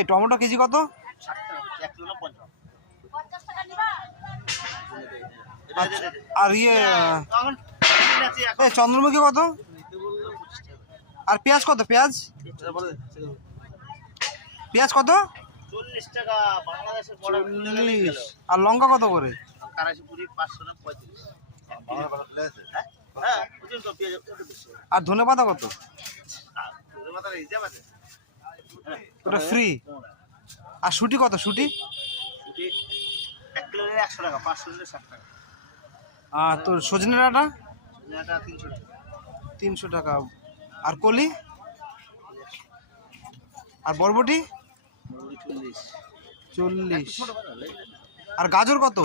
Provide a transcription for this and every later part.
এই tomato KG কত? 60 টাকা, 1 কিলো না 50 আর ইয়ে তখন আছে এখন এই চন্দ্রমুখী কত? নিতে বললো 25 টাকা। আর পেঁয়াজ কত? পেঁয়াজ পেঁয়াজ কত? 40 টাকা বাংলাদেশের বড় ভুলে গেলেই গেল। 40। আর লঙ্কা কত করে? কারাইপুরি 500 না 35 বাংলা পাতা ফেলে আছে হ্যাঁ হ্যাঁ বুঝুন তো পেঁয়াজ একটু বেশি আর ধনেপাতা কত? তোদের মাথার হিসাব আছে ওটা ফ্রি। আর শুটি কত? শুটি 1 কিলো 100 টাকা 500 নিলে 60 টাকা আর তোর সজনে ডাঁটা এটা 300 টাকা 300 টাকা। আর কলি আর বরবটি 40 40। আর গাজর কত?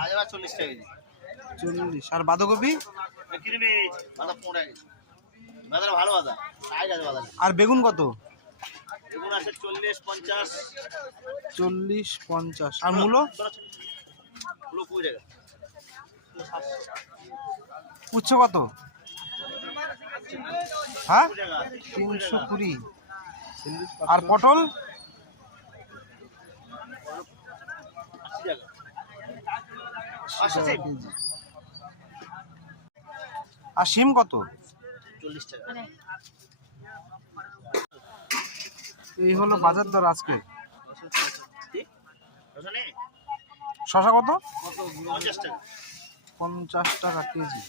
আজ আবার 40 টাকা কেজি 40। আর বাঁধাকপি কি নেবে বাদা 15 টাকা কেজি বাজারে ভালো বাদা আজ আছে বাজারে আর বেগুন কত? বেগুন আছে 40 50 40 50। আর মূলো? হলো 20 টাকা উচ্ছে কত? হ্যাঁ 20 টাকা 320। আর পটল? 80 টাকা কেজি। আর শিম কত? 40 টাকা এই হলো বাজার দর আজকে। রসুন শশা কত? 50 টাকা 50 টাকা কেজি।